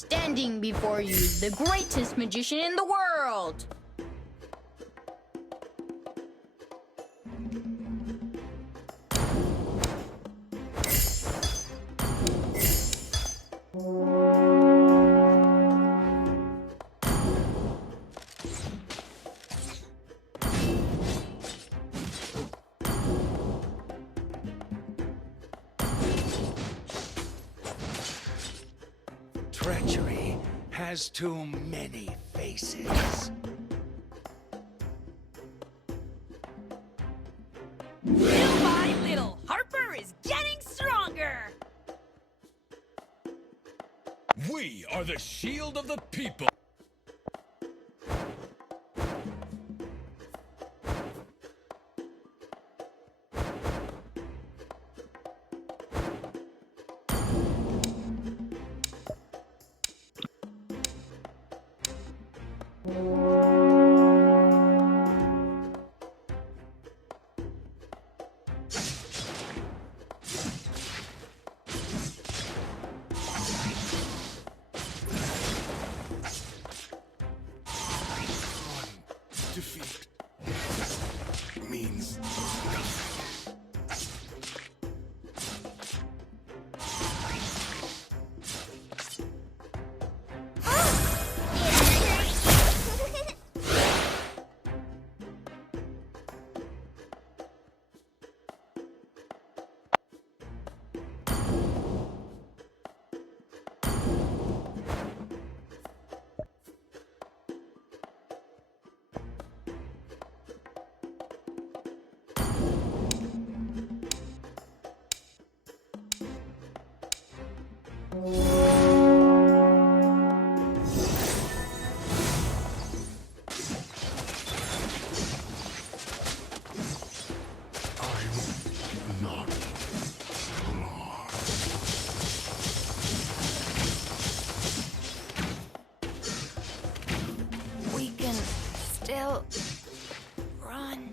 Standing before you, the greatest magician in the world! Treachery has too many faces. Little by little, Harper is getting stronger! We are the shield of the people. Defeat means nothing. I'm not lost. We can still run.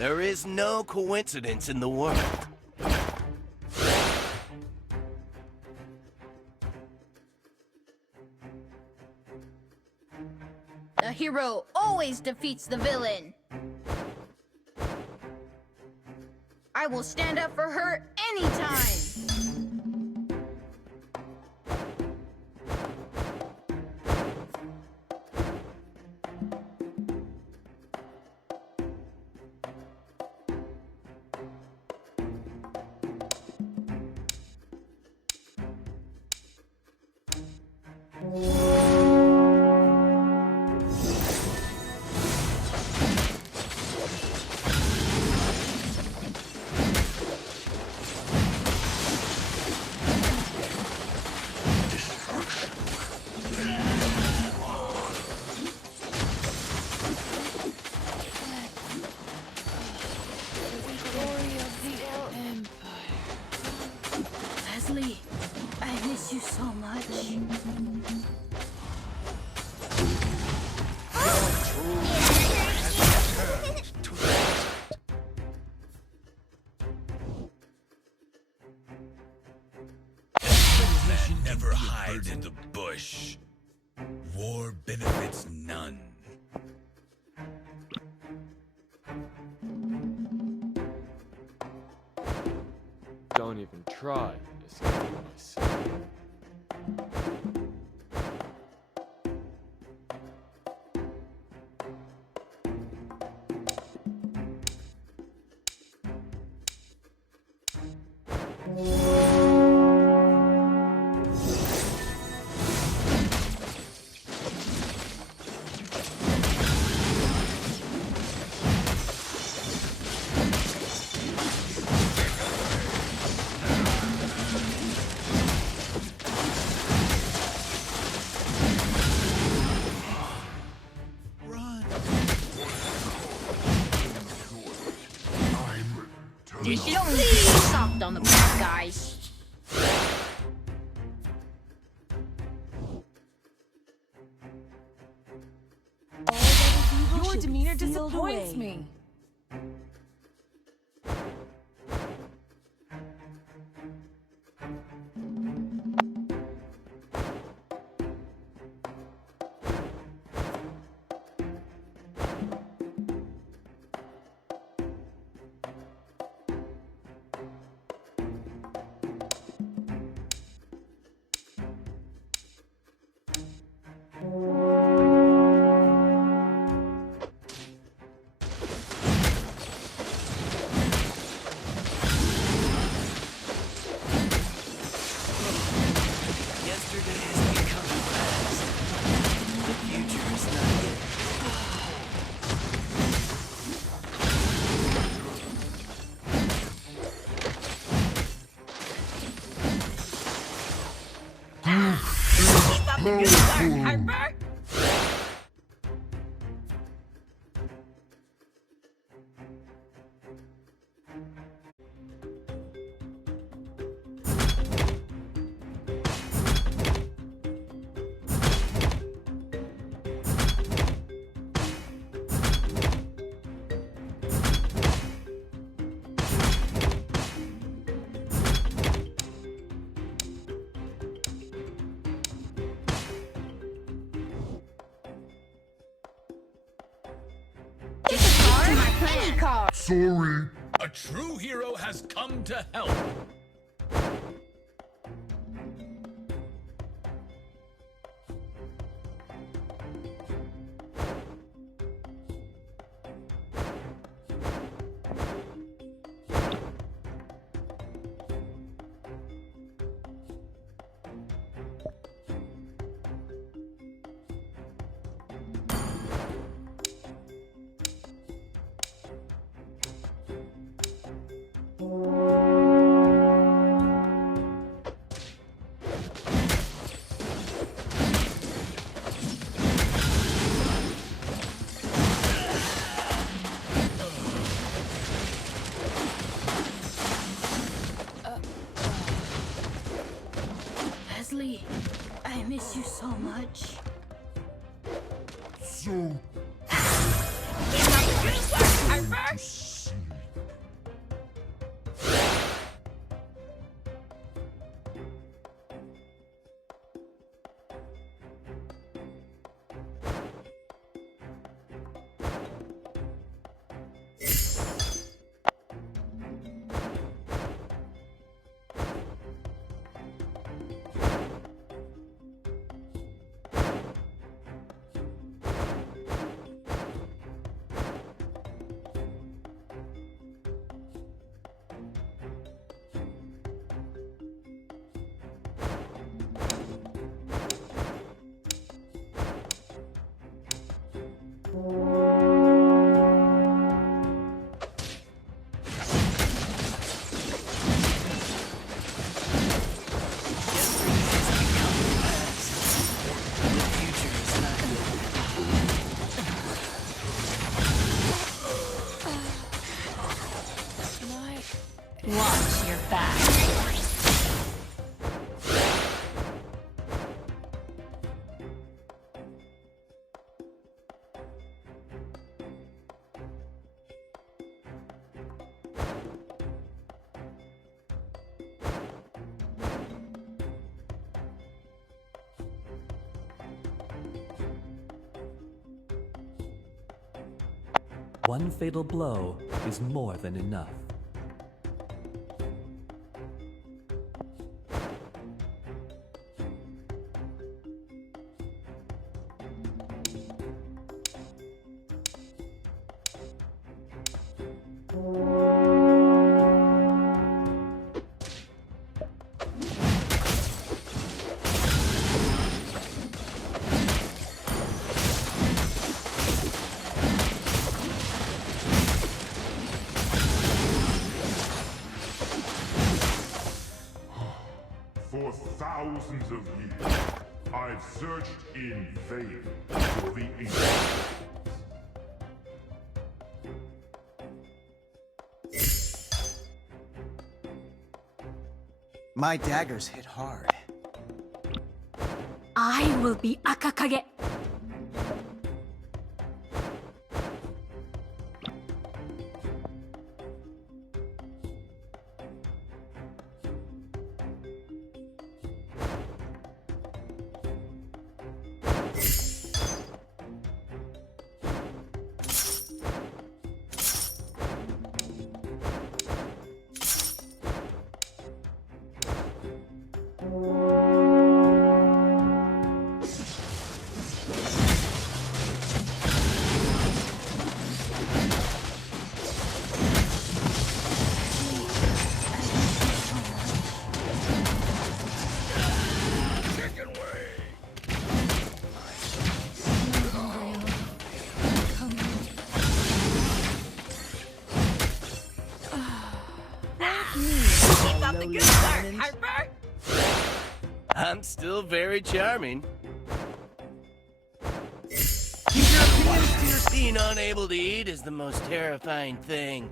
There is no coincidence in the world. The hero always defeats the villain. I will stand up for her anytime. Leslie, I miss you so much. Man never hides in the bush. War benefits none. Don't even try escaping my sight. You don't need to be soft on the bad guys. Your demeanor disappoints me. Yesterday has become the past. The future is not yet. Keep up the good work, Harper! Any car. A true hero has come to help. Watch your back. One fatal blow is more than enough. For thousands of years, I've searched in vain for the ancient. My daggers hit hard. I will be Akakage. Keep up the good work, Harper! I'm still very charming. Being unable to eat is the most terrifying thing.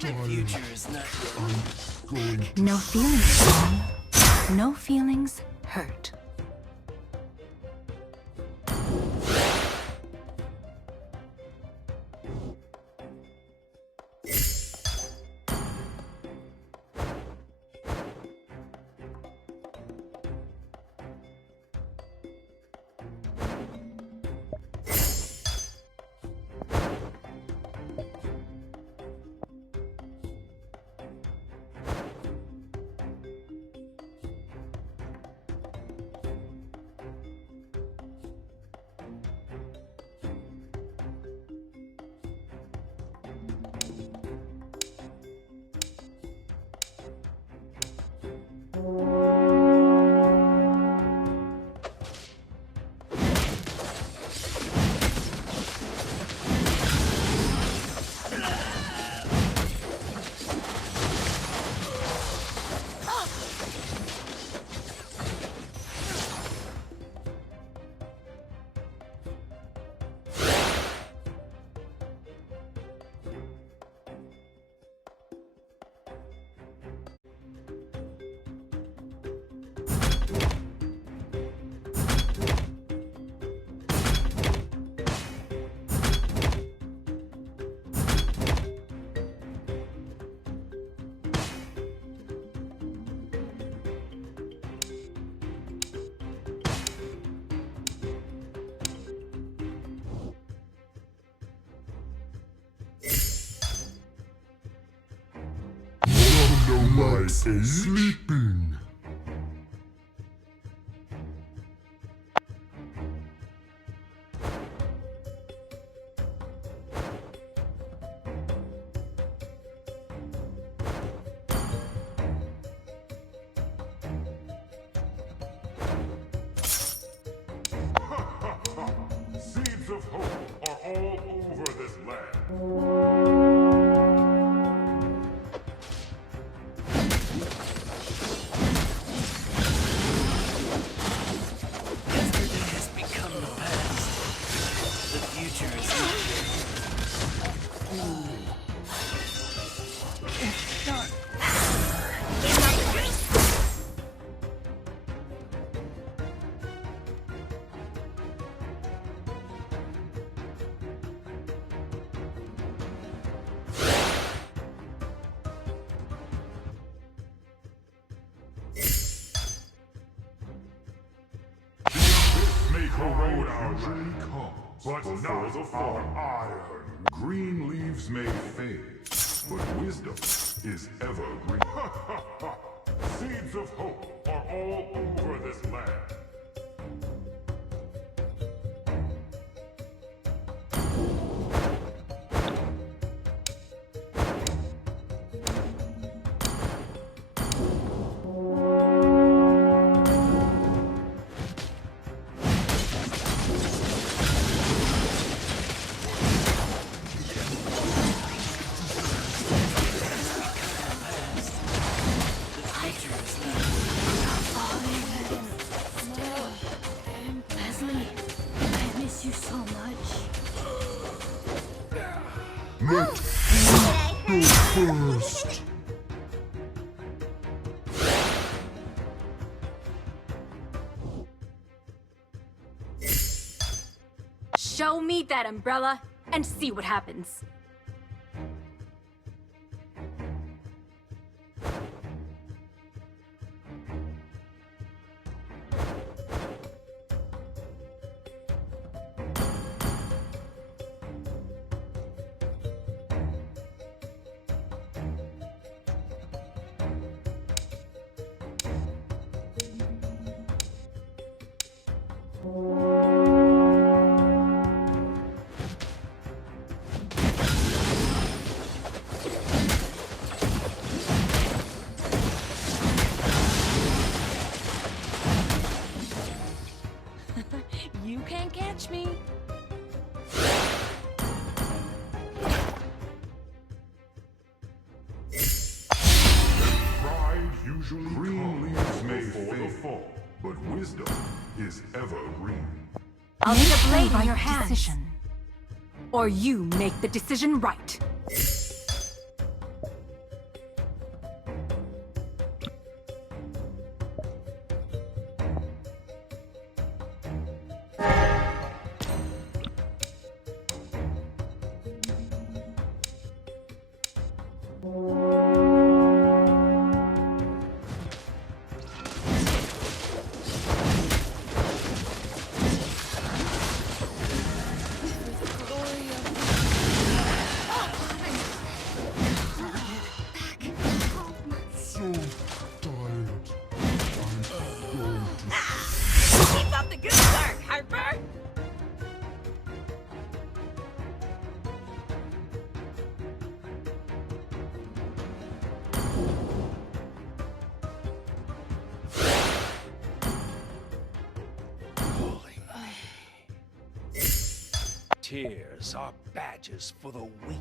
The future is not No feelings, Tom. No feelings hurt. likes sleeping. Seeds of hope are all over this land. Yesterday has become the past. The future is not May corrode our journey come, but not our iron. Green leaves may fade, but wisdom is evergreen. Seeds of hope are all over this land. Leslie, I miss you so much. Let go first. Show me that umbrella and see what happens. You can't catch me. Pride usually green leaves may fade, but wisdom is evergreen. I'll need a blade in your hands. Or you make the decision right. Keep up the good work, Harper! Tears are badges for the weak.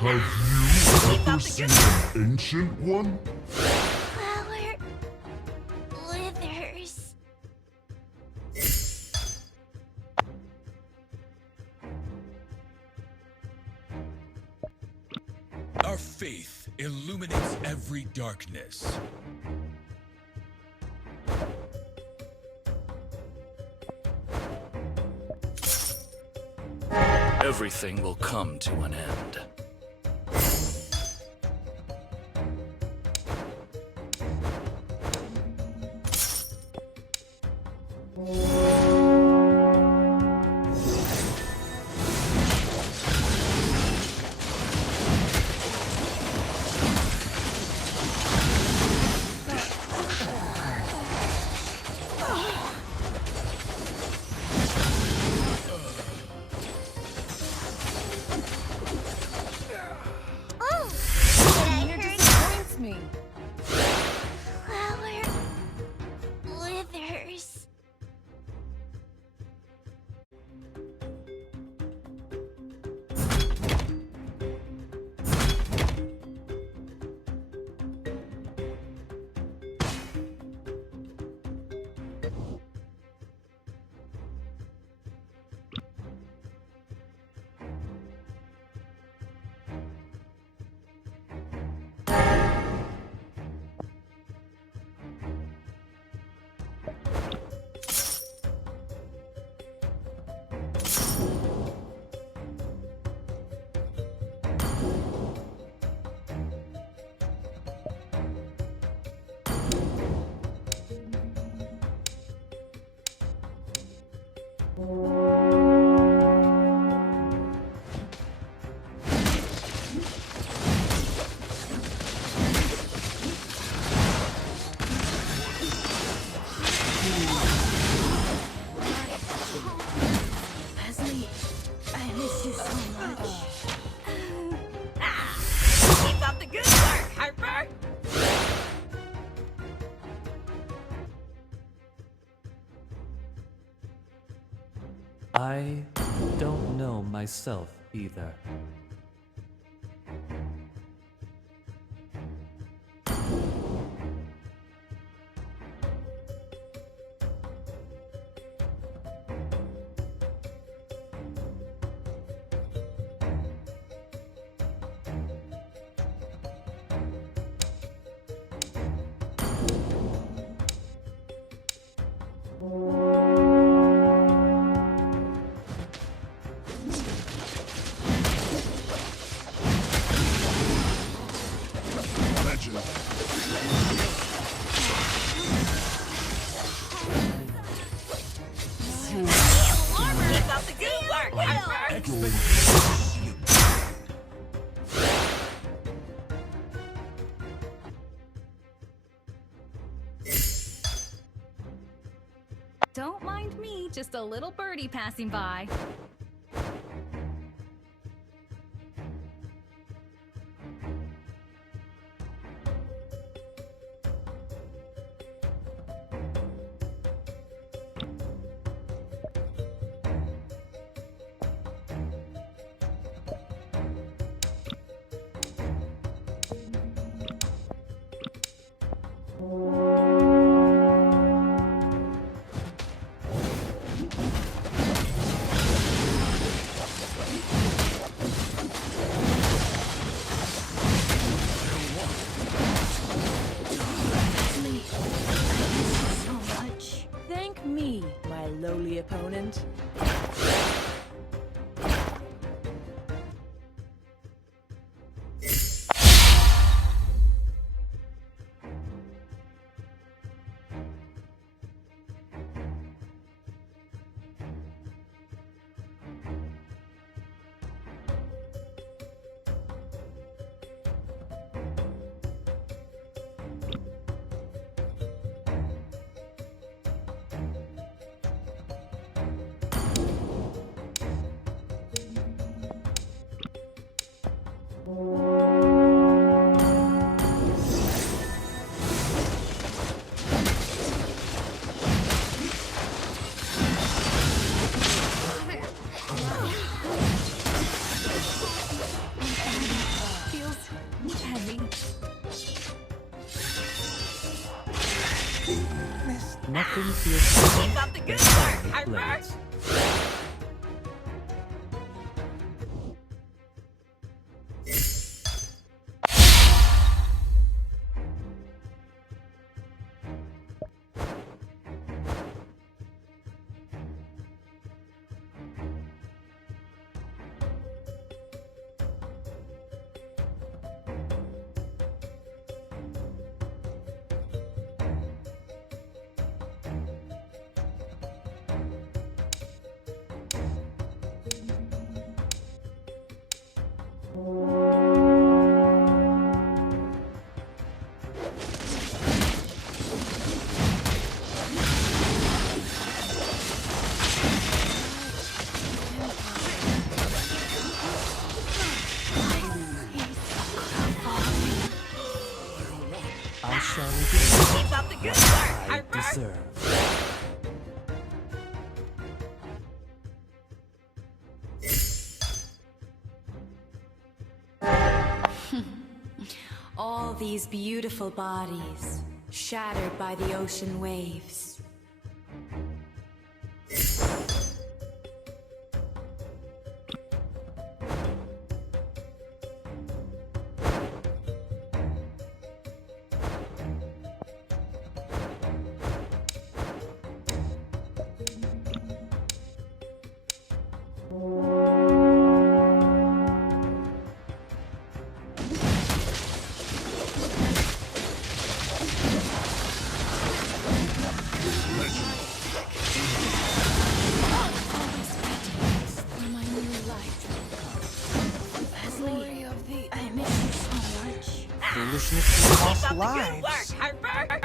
Have you Ever seen an ancient one? Flower withers. Our faith illuminates every darkness. Everything will come to an end. Me. Flower withers. Leslie, I miss you so much. Keep up the good work, Harper. I don't know myself either. Keep up the good work, Harper. Don't mind me, just a little birdie passing by. Thank me, my lowly opponent. Nothing feels Keep up the good work, Harper. blades. I shall regain Keep up the good work, what I Harper. deserve. All these beautiful bodies, shattered by the ocean waves. Foolishness can cost Keep up the good lives. work, Harper.